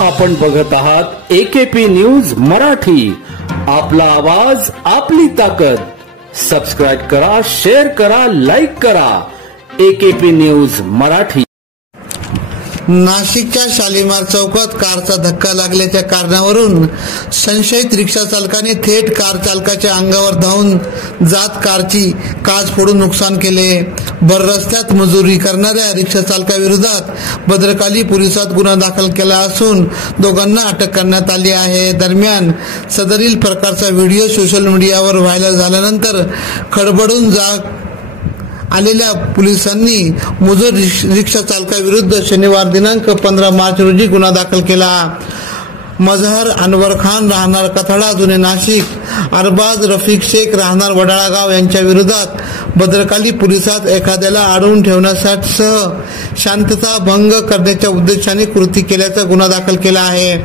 आपण बघत आहात एकेपी न्यूज मराठी। आपला आवाज आपली ताकद। सबस्क्राइब करा, शेअर करा, लाईक करा। AKP news Marathi. नाशिकच्या शालिमार चौकात कारचा धक्का लागल्याच्या कारणावरून संशयित रिक्षा चालकाने थेट कार चालकाच्या अंगावर धावून जात कारची काच फोडून नुकसान केले। भर रस्त्यात मजुरी करणाऱ्या रिक्षा चालकाविरोधात भद्रकाली पोलिसात गुन्हा दाखल केला असून दोघांना अटक करण्यात आली आहे। दरम्यान सदरील प्रकारचा व्हिडिओ सोशल मीडियावर व्हायरल झाल्यानंतर खडबडून आलेल्या पोलिसांनी मुजोर रिक्षा चालकाविरुद्ध शनिवार दिनांक 15 मार्च रोजी गुन्हा दाखल केला। मजहर अनवर खान राहणार कथाडा जुने नाशिक, अरबाज रफिक शेख राहणार वडाळा गाव यांच्या विरोधात भद्रकाली पोलिसात एखाद्याला अडवून ठेवण्यासह शांतता भंग करण्याच्या उद्देशाने कृती केल्याचा गुन्हा दाखल केला आहे।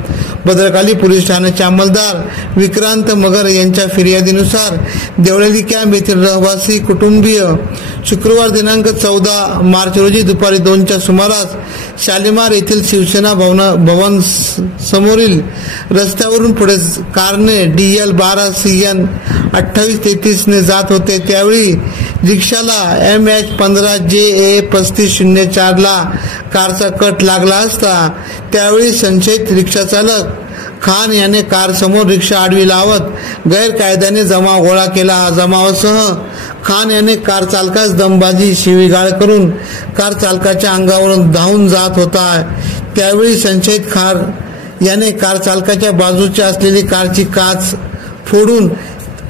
भद्रकाली पोलीस ठाण्याचे अंमलदार विक्रांत मगर यांच्या फिर्यादीनुसार देवळाली कॅम्प येथील रहिवासी कुटुंबीय शुक्रवार दिनांक 14 मार्च रोजी दुपारी 2च्या सुमारास शालिमार येथील शिवसेना भवन समोरील रस्त्यावरून पुढे कारने DL 12 CN 2833 ने जात होते। त्यावेळी रिक्षाला MH 15 JA 3504 ला कारचा कट लागला असता त्यावेळी संशयित रिक्षा चालक खान याने कार समोर रिक्षा आडवी लावत गैरकायद्याने जमाव गोळा केला। जमावासह खान याने कार चालकास दमबाजी शिवीगाळ करून कार चालकाच्या अंगावरून धावून जात होता। त्यावेळी संशयित खान याने कार चालकाच्या बाजूच्या असलेली कारची काच फोडून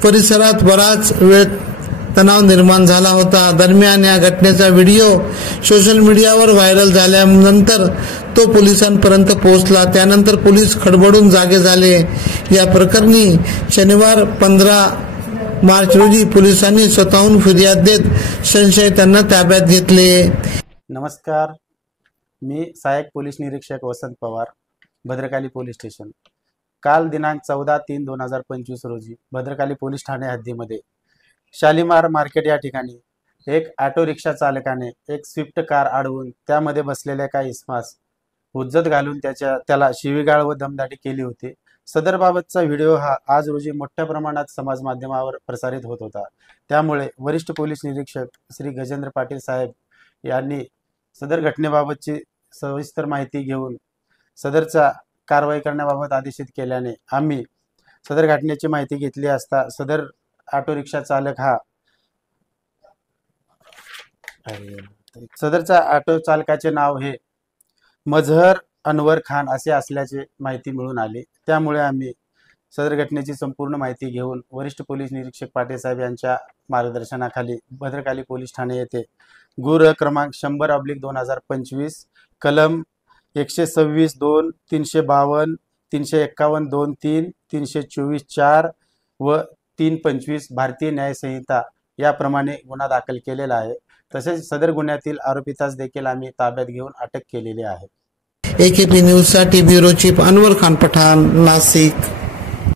परिसरात बराच वेळ तणाव निर्माण झाला होता। दरम्यान या घटनेचा व्हिडिओ सोशल मीडियावर व्हायरल झाल्यानंतर तो पोलिसांपर्यंत पोहोचला। त्यानंतर पोलीस खडबडून जागे झाले। या प्रकरणी शनिवार 15 मार्च रोजी पोलिसांनी स्वतःहून फिर्याद देत संशयितांना ताब्यात घेतले। नमस्कार, मी सहाय्यक पोलीस निरीक्षक वसंत पवार, भद्रकाली पोलीस स्टेशन। काल दिनांक 14/3/2025 रोजी भद्रकाली पोलीस ठाणे हद्दीमध्ये शालिमार मार्केट या ठिकाणी एक ऑटो रिक्षा चालकाने एक स्विफ्ट कार अडवून त्यामध्ये बसलेल्या काही इसमास हुज्जत घालून त्याला शिवीगाळ व दमदाटी केली होती। सदरबाबतचा व्हिडिओ हा आज रोजी मोठ्या प्रमाणात समाज माध्यमावर प्रसारित होत होता। त्यामुळे वरिष्ठ पोलीस निरीक्षक श्री गजेंद्र पाटील साहेब यांनी सदर घटनेबाबतची सविस्तर माहिती घेऊन सदरचा कारवाई करण्याबाबत आदेशित केल्याने आम्ही सदर घटनेची माहिती घेतली असता सदर ऑटो रिक्षा चालक हा सदरचा ऑटो चालकाचे नाव हे मजहर अनवर खान असे असल्याचे माहिती मिळून आली। त्यामुळे आम्ही सदर घटनेची संपूर्ण माहिती घेऊन वरिष्ठ पोलीस निरीक्षक पाटील साहेब यांच्या मार्गदर्शनाखाली भद्रकाली पोलीस ठाणे येथे गुर क्रमांक 100/2025 कलम 126 2 352 351 2 3 324 4 व 325 भारतीय न्याय संहिता याप्रमाणे गुन्हा दाखल केलेला आहे। तसेच सदर गुन्ह्यातील आरोपितास देखील आम्ही ताब्यात घेऊन अटक केलेली आहे। एकेपी न्यूज साठी ब्युरो चीफ अनवर खान पठाण, नाशिक।